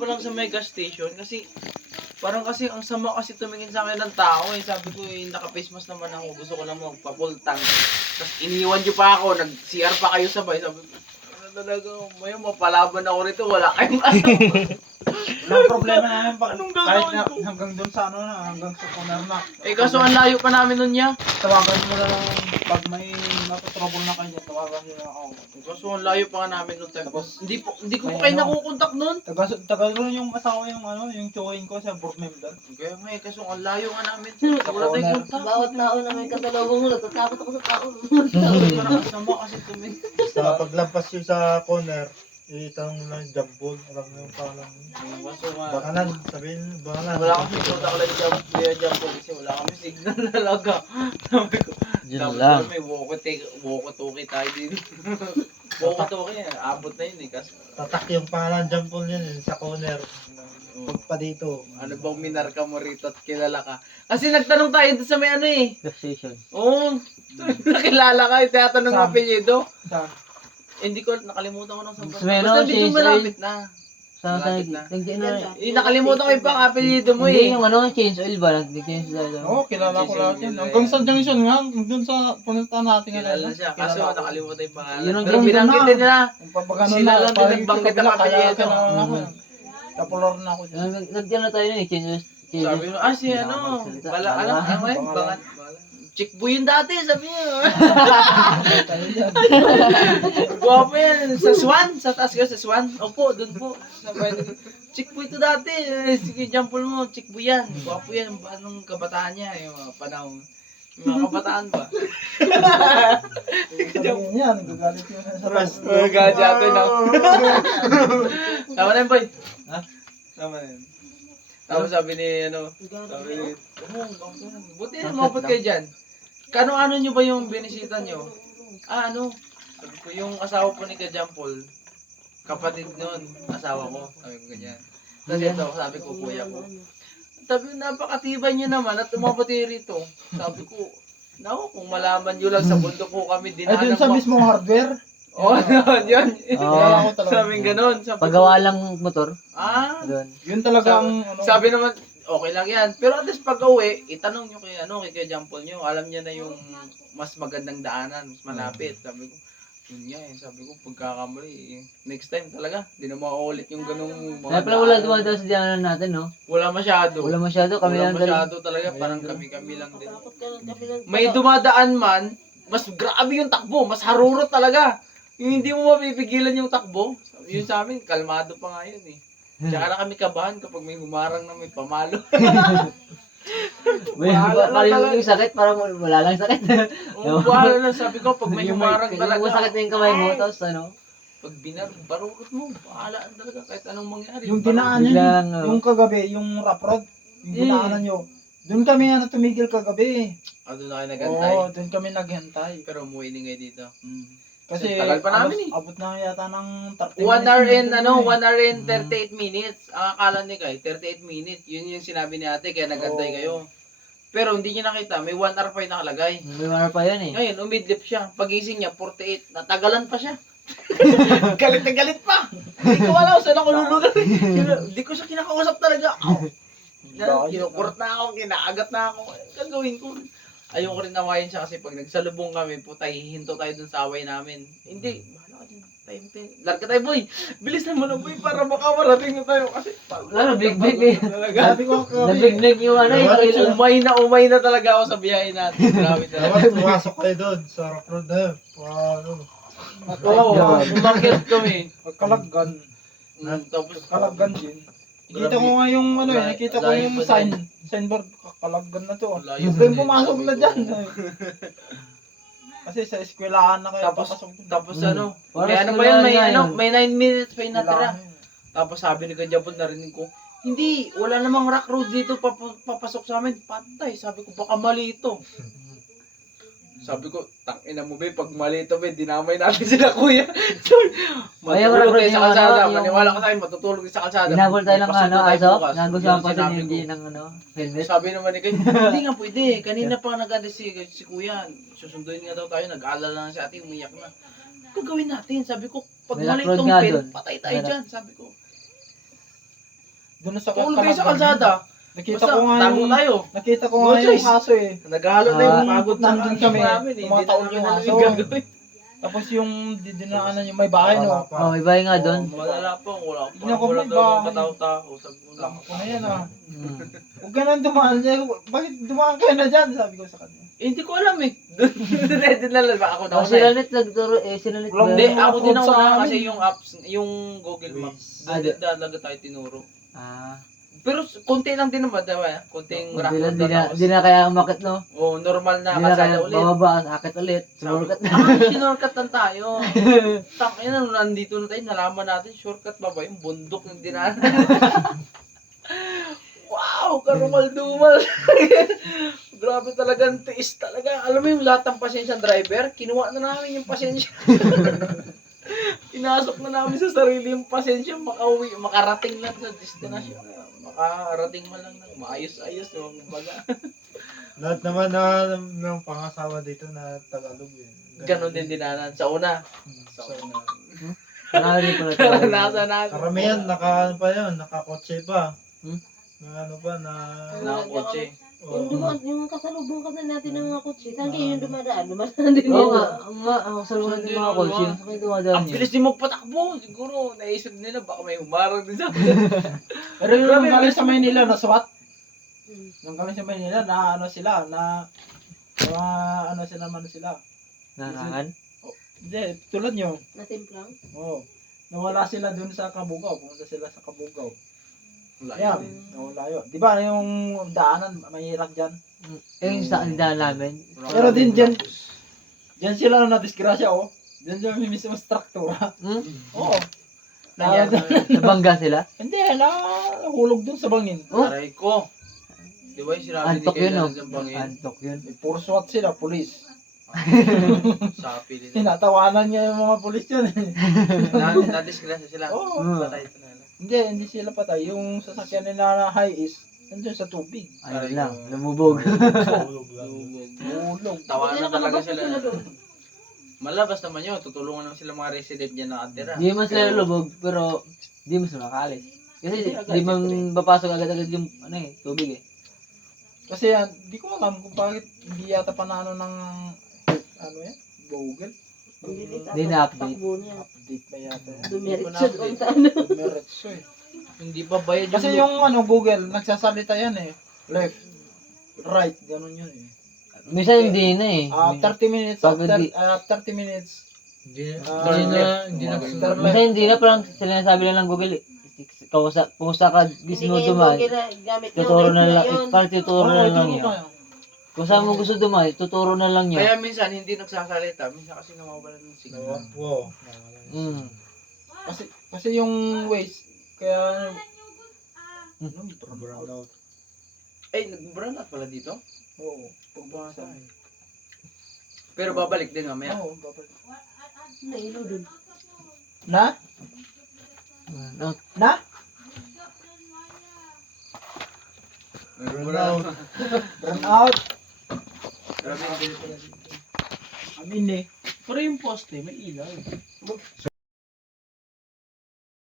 pa lang sa mega station kasi parang kasi ang sama kasi tumingin sa akin ng tao eh. Sabi ko eh, naka-face mask naman ako. Gusto ko lang magpa-full tank. Tapos iniwan niyo pa ako. Nag-CR pa kayo sabay. Sabi ko, ano talaga, may mapalaban ako rito. Wala kayong ano. Ang problema namin pag Anong kahit gagawin na, ko? hanggang doon sa ano na, hanggang sa corner na. Eh kaso ang layo pa namin nun niya. Tawagan mo na lang pag may natutrouble na kayo, tawagan niyo na ako. Kaso ang layo pa nga namin nun. Tapos, Hindi ko may pa kayo ano? nakukontak nun. Tagal rin yung asawa yung ano, yung chewing ko sa Burmem doon. Kaya nga eh, kaso ang layo nga namin. Sa Wala tayong corner. kontak. Bawat tao na may kasalubong mo, natatakot ako sa tao. Parang ang sama kasi tumingin. Sa paglampas yun sa corner, itanong mo lang jump ball. Alam mo yung pangalan. Kaso nga. Bakanan, sabihin, bakanan. Wala kami punta ko lang jump ko kasi wala kami signal talaga. Sabi ko, Yun dapat lang. may walkie-talkie tayo din. Walkie-talkie, abot na yun eh. Kasi, Tatak yung pangalan jump ball yun sa corner. Pag pa dito. ano bang minarka mo rito at kilala ka? Kasi nagtanong tayo dito sa may ano eh. Gas station. Oo, nakilala ka, tinatanong ng Saan? apelyido. Sa Hindi ko, nakalimutan ko ng Sa sampan. may ano, Basta medyo si malapit na. Sa Malapit na. Nakalimutan ko yung pang apelyido mo Hindi eh. yung ano, change oil ba? Nag-change oil. Oo, kilala ko lahat yan. Hanggang sa junction nga, doon sa punta natin Kilala siya, kaso nakalimutan yung pangalan. Yun ang Pero ganun binanggit na. din nila. Kung papagano Sila na, lang din parang nagbanggit kabila, ng kaya apelyido. kilala ko yan. Popular na ako dyan. Nagdiyan na tayo nun eh, change oil. Sabi mo, si ano, ano yun, bangat. Chick boy yun dati, sabi niya. Guwapo yan, sa Swan, sa taas ka sa Swan. Opo, doon po. Sabi, chick boy to dati. Sige, jampol mo, chick boy yan. Guwapo yan, anong kabataan niya, yung mga panahon. Yung mga kabataan ba? Sabihin niya, nagagalit yun sa rest. Gadyate na. Tama na yun, boy. Ha? Tama na yun. Tapos sabi ni, ano, sabi ni, buti na mabot kayo dyan. Kano-ano nyo ba yung binisita nyo? Ano? Sabi ko, yung asawa po ni Kajampol, kapatid nun, asawa ko. Sabi ko ganyan. Tapos ito, sabi ko, kuya ko. Sabi ko, napakatibay nyo naman at umabot kayo rito. Sabi ko, naku, kung malaman nyo lang sa bundok ko kami, Ay, dinaan dun sa mismong hardware. Oo, yun. Kilala ko talaga. Sabing ganun. Sabi ko, Paggawa lang motor. doon. Yun talaga ang ano. Sabi naman, okay lang yan. Pero at least pag uwi, itanong nyo kay, kay Jampol nyo. Alam niya na yung mas magandang daanan, mas malapit. Sabi ko, yun nga eh. Sabi ko, pagkakamali, next time talaga. Hindi na mauulit yung ganung Kaya pala wala dumadaan sa diyanan natin, no? Wala masyado. Wala masyado, kami Wala lang masyado talaga. Parang kami lang din. Takot ka lang kami lang. May dumadaan man, mas grabe yung takbo. Mas harurot talaga. Yung hindi mo mapipigilan yung takbo. Yun sa amin, kalmado pa nga yun eh. Tsaka na kami kabahan kapag may humarang na may pamalo. May Bahala na parang talaga. yung sakit, parang wala lang sakit. Oo, bahala na. Sabi ko, pag may humarang talaga. Yung masakit na yung kamay mo, tapos ano? Pag barukot mo, bahala talaga kahit anong mangyari. Yung dinaan Biglang, niyo, yung kagabi, yung rough road, yung dinaanan nyo. Doon kami tumigil kagabi. Doon na kayo nagantay. Oo, doon kami naghintay. Pero umuwi din kayo dito. Kasi Tagal pa namin eh. abot na yata ng 30 1 hour and, minutes. 1 hour and 38 minutes. Ang akala ni Kai, 38 minutes. Yun yung sinabi ni ate, kaya nagantay Oo. kayo. Pero hindi niya nakita, may 1 hour pa yung nakalagay. May mana pa yan eh. Ngayon, umidlip siya. Pagising niya, 48. Natagalan pa siya. Galit na galit pa. Hindi ko alam saan ako lulunan. Hindi ko siya kinakausap talaga. Kinukurot na ako, kinaagat na ako. Gagawin ko. Ayoko rin nawayan siya kasi pag nagsalubong kami, putay, hihinto tayo dun sa away namin. Hindi, bahala ka dun. Larga tayo, boy. Bilis naman na, boy, para makawarating na tayo. Kasi, Lalo, big-big eh. talaga. Sabi ko kagabi, Nabig-big yung ano eh. Umay na talaga ako sa biyahe natin. Grabe talaga. Dapat pumasok kayo doon sa rock road na yun. Ano, Oo, umakyat kami. pagkalaggan. Tapos, Kalaggan din. Nakita ko nga yung ano eh, nakita ko yung signboard, kalaggan na to. Layo Yung pa din, pumasok sabi na ko. dyan. Kasi sa eskwelahan na kayo Tapos, papasok dun. tapos ano, Parang may ano ba simula yun, may nga ano, yun. may 9 minutes pa yung natira. Eskwelahan yun. Tapos sabi ni Kajapon, narinig ko, hindi, wala namang rock road dito papasok sa amin. Patay, sabi ko, baka mali ito. Sabi ko, tangina mo ba, pag mali ito ba, dinamay natin sila kuya. Ayaw, Matutulog rock road tayo sa yung kalsada, ano, yung- maniwala ka sa akin, matutulog tayo sa kalsada. Hinabol tayo ng Papasok ano, na tayo aso. bukas. Nagustuhan Yun pa sinabi din ko. hindi ng ano, helmet. Sabi naman ni Kay, hindi nga pwede. Kanina pa nag-ano si kuya. Susunduin nga daw tayo. Nag-aalala na si ate, umiyak na. Gagawin natin. Sabi ko, pag May mali rock road itong nga pin, dun. patay tayo May dyan. Sabi ko. Doon sa Tulog kayo sa kalagdan. kalsada. Nakita Basta, ko nga tago yung tayo. nakita ko No nga yung choice. aso eh. Naghalo na yung pagod sa Nandun kami, namin eh. tumataon Hindi yung na namin aso. gagawin. Tapos yung dinaanan yung may bahay no. Wala pa. Oh, may bahay nga doon. Wala po, wala po. Tingnan ko, Wala may daw bahay. mga katao-tao. Sabi mo lang. Alam ko na yan ah. Hmm. Huwag ka nang dumaan dyan. Bakit dumaan kayo na dyan? Sabi ko sa kanya. Eh, hindi ko alam eh. Ready na lang. Baka ako na Oh, una sila eh. net nagturo sila net. Wala, Hindi, Yung ako din upload ang sa una amin. kasi yung apps, yung Google Maps. Ah, Doon talaga tayo tinuro. Ah, Pero konti lang din naman, diba? Konting rock hindi road na, na tapos. di na kaya umakit, no? Oo, normal na Di na kaya kasada ulit. bababa, akit ulit. Sumurkat na. Sinorkat lang tayo. Tangin na, nandito na tayo, nalaman natin, shortcut ba ba yung bundok ng dinaanan? Wow, karumal-dumal. Grabe talaga, ang tiis talaga. Alam mo yung lahat ng pasensya driver, kinuha na namin yung pasensya. Pinasok na namin sa sarili yung pasensya, makauwi, makarating lang sa destination. Makarating man lang ng maayos-ayos, yung baga. Lahat naman na ng pangasawa dito na Tagalog eh. Ganon din dinanan. Sa una. Sa una. Marami ko na Karanasan natin. Karamihan, ano pa yun, nakakotse pa. Hmm? Na ano pa, na... Nakakotse. Yung dumaan, yung kasalubong kasi natin ng mga kutsi, saan kayo yung dumadaan din Oo yun. nga, ang saluhan ng mga kotse. Sakay dumadaan Ang niya. bilis din magpatakbo. Siguro, naisip nila baka may humarang din sa Pero yung Grabe, nung galing bilis sa Maynila na SWAT. Hmm. Nung galing sa Maynila na ano sila, na mga ano sila man sila. Narangan. Hindi, tulad nyo. Natimplang. Oo. Nawala sila dun sa Kabugaw. Pumunta sila sa Kabugaw. Wala Yan, nawala yun. Di ba yung daanan, mahirap dyan. Eh, yung sa andaan namin. Pero din dyan, dyan sila na disgrasya oh. Dyan dyan may mismo struktura. Hmm? Oo. Ayan. Nabangga sila. Hindi, nahulog dun sa bangin. Oh, Aray ko. Di ba yung sinabi ni antok yun, no? Kailan ng bangin? Antok yun. Puro SWAT sila, pulis. Sapi din. Tinatawanan niya yung mga pulis yun. Na-disgrasya sila. Oo. Patay ito na lang. Hindi sila patay. Yung sasakyan nila na high is, nandun sa tubig. Ayun lang, lumubog. Tulog lang. Hulog. Tawanan talaga sila. doon. Malabas naman yun. Tutulungan naman sila mga resident dyan na atira. Di man sila lubog, pero di mo sila makalis. Kasi Hindi agad, di man papasok agad-agad yung ano eh, tubig eh. Kasi yan, di ko alam kung bakit hindi yata panalo ng, ano yan, Google. Hindi na-update. Takbo niya. Update na yata yan. Dumiretso doon sa ano. Meritso eh. Hindi ba bayad yung... Kasi yung ano, Google, nagsasalita yan eh. Left, right, ganun yun eh. Minsan hindi na eh. 30 minutes, Pag after, hindi- 30 minutes. Hindi na, Turn left. Minsan hindi na, parang sila nasabi lang ng Google eh. Kung sa ka gusto mo dumaan, gamit tuturo na lang, yun. parang tuturo na lang ito niya. tayo. Kung saan mo gusto dumaan, tuturo na lang niya. Kaya minsan hindi nagsasalita. Minsan kasi nawawala ng signal. Wow. Mm. Kasi yung ways, kaya, Burnout. Ay, nag-burn out pala dito? oo, pagbasa. Pero babalik din mamaya. Oo, babalik. Nailo doon. Na? Ano? Na? Burnout. Burn out. Grabe yung bilis pala dito. Amin eh. Pero yung poste, may ilaw.